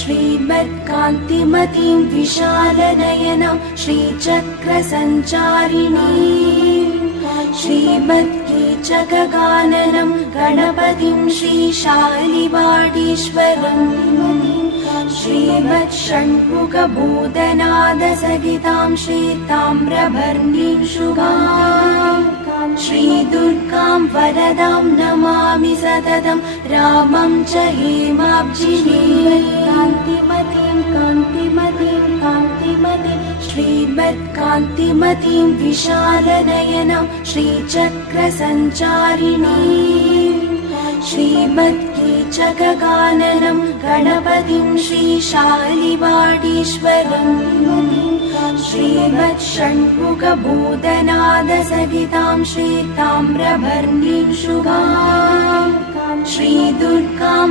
श्रीमत्कान्तिमतीं विशालनयनं श्रीचक्रसञ्चारिणीं श्रीमत्कीचकगाननं गणपतिं श्रीशालिवाडीश्वरम् श्रीमत्षण्मुखभूतनादसहितां श्रीताम्रभर्णीं शुभां श्रीदुर्गां वरदां नमामि सततं रामं च हेमाब्जिनीं कान्तिमतीं श्रीमत्कान्तिमतीं विशालनयनं श्रीचक्रसञ्चारिणीं श्रीमत्कीचकगाननं गणपतिं श्रीशालिवाडीश्वरम् श्रीमत्षण्मुखभूतनादसहितां श्रीताम्रभर्णीं शुभां श्रीदुर्गां